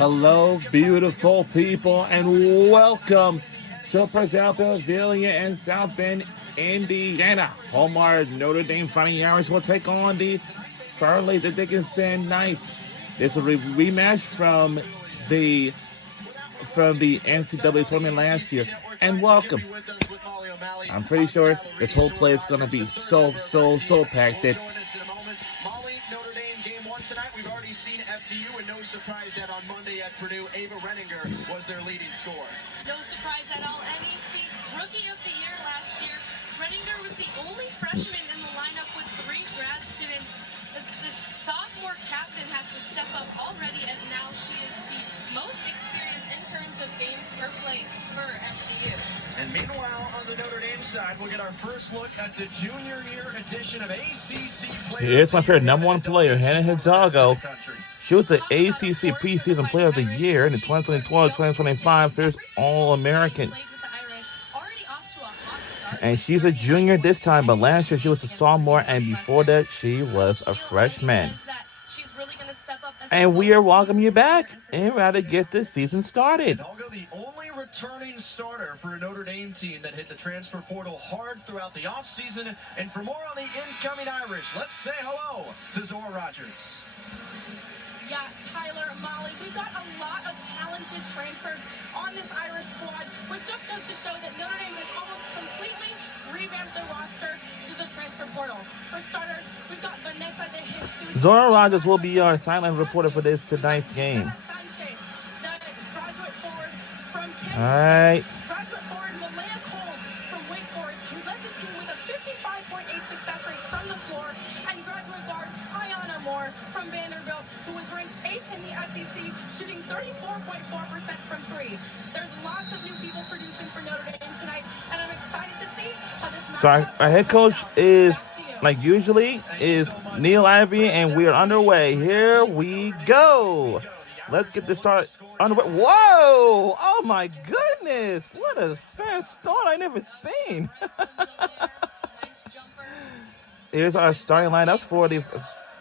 Hello, beautiful people, and welcome to Purcell Pavilion in South Bend, Indiana. Home our Notre Dame Fighting Irish will take on the Farleigh, the Dickinson Knights. This is a rematch the the NCAA tournament last year. And welcome. I'm pretty sure this whole play is going to be so packed. Notre Dame game one tonight. We've already seen FDU, and no surprise that on Monday at Purdue, Ava Renninger was their leading scorer. No surprise at all. MEC Rookie of the Year last year. Renninger was the only freshman in the lineup with 3 grad students. The sophomore captain has to step up already, as now she is the most experienced in terms of games per play for FDU. And meanwhile, on the Notre Dame side, we'll get our first look at the junior year edition of ACC Player. Here's my favorite number 1 player, Hannah Hidalgo. She was the ACC preseason player of the year in the 2024-2025 First All-American. And she's a junior this time, but last year she was a sophomore, and before that she was a freshman. And we are welcoming you back and ready to get this season started. The only returning starter for a Notre Dame team that hit the transfer portal hard throughout the offseason. And for more on the incoming Irish, let's say hello to Zora Rogers. Yeah, Tyler, Molly, we've got a lot of talented transfers on this Irish squad, which just goes to show that Notre Dame has almost completely revamped their roster through the transfer portal. For starters, we've got Vanessa de Jesus. Zora Rogers will be our silent reporter for this tonight's game. All right. Graduate forward Malaya Coles from Wake Forest, who led the team with a 55.8 success rate from the floor, and graduate guard Ayana Moore from Vanderbilt, who was ranked 8th in the SEC, shooting 34.4% from 3. There's lots of new people producing for Notre Dame tonight, and I'm excited to see how this matchup. So our head coach is, like usually, is Neil Ivey, and we are underway. Here we go. Let's get this started underway. Whoa! Oh my goodness! What a fast start I never seen. Here's our starting lineups for the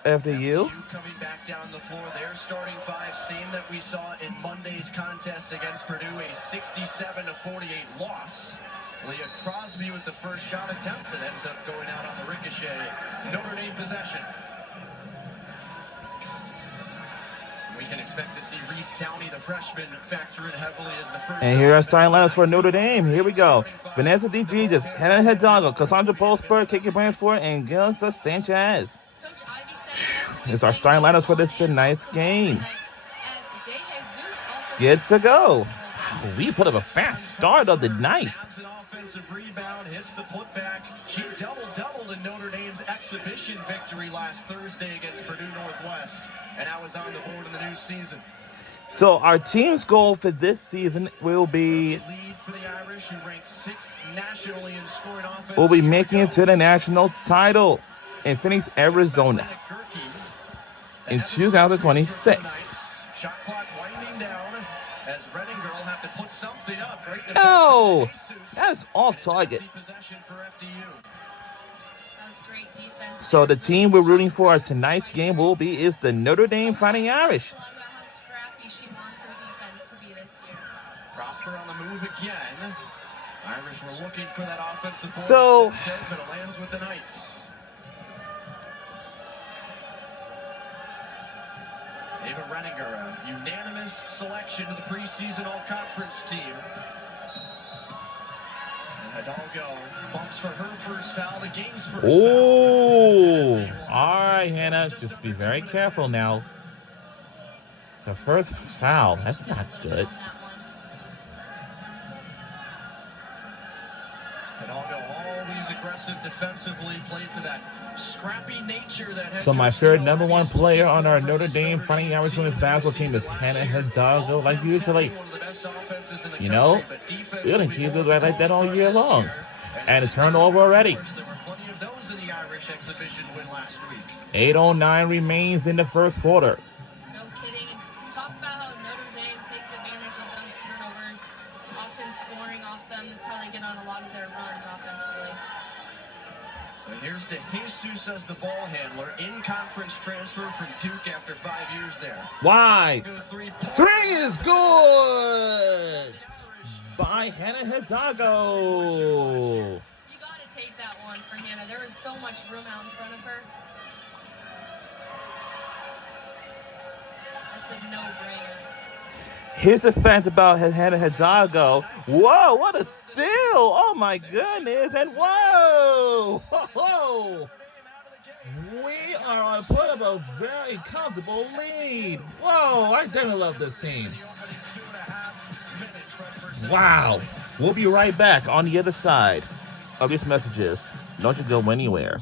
FDU. Coming back down the floor, their starting 5, same that we saw in Monday's contest against Purdue, a 67-48 loss. Leah Crosby with the first shot attempt that ends up going out on the ricochet. Notre Dame possession. We can expect to see Reese Downey, the freshman, factor in heavily as the first. And here are starting lineups for Notre Dame. Here we go. Vanessa de Jesus, Hannah Hidalgo, Cassandra Postberg, Kiki Bransford, and Gilsa Sanchez. It's our starting lineups for this tonight's game. Gets to go. We put up a fast start of the night. An offensive rebound, hits the putback. She doubled in Notre Dame's exhibition victory last Thursday against Purdue Northwest, and now is on the board in the new season. So our team's goal for this season will be lead for the Irish, who ranked 6th nationally in scoring offense. We'll be making it to the national title in Phoenix, Arizona in 2026. Shot clock winding down as Renninger will have to put something up. No, that's off target. So the team we're rooting for our tonight's game is the Notre Dame Fighting Irish. Prosper on the move again. Irish were looking for that offensive ball. So, but it lands with the Knights. Ava Renninger, a unanimous selection to the preseason all-conference team. And Hidalgo bumps for her first foul, the game's first foul. Oh, all right, Hannah, just be very careful now. So first foul, that's not good. Hidalgo always aggressive defensively, plays to that scrappy nature that. So my third number 1 player on our Notre Dame Fighting Irish women's basketball team is Hannah Hidalgo, like usually. You know, we're going to keep it like that all year long. And a turnover already. 8:09 remains in the first quarter. No kidding. Talk about how Notre Dame takes advantage of those turnovers, often scoring off them. That's how they get on a lot of their runs offensively. So here's to Jesus as the ball handler, in conference transfer from Duke after 5 years there. Wide. Three is good by Hannah Hidalgo. You got to take that one for Hannah. There was so much room out in front of her. That's a no-brainer. Here's the fact about Hannah Hidalgo. Whoa, what a steal! Oh my goodness! And whoa! Ho-ho! We are on put up a very comfortable lead. Whoa, I definitely love this team. Wow. We'll be right back on the other side of these messages. Don't you go anywhere.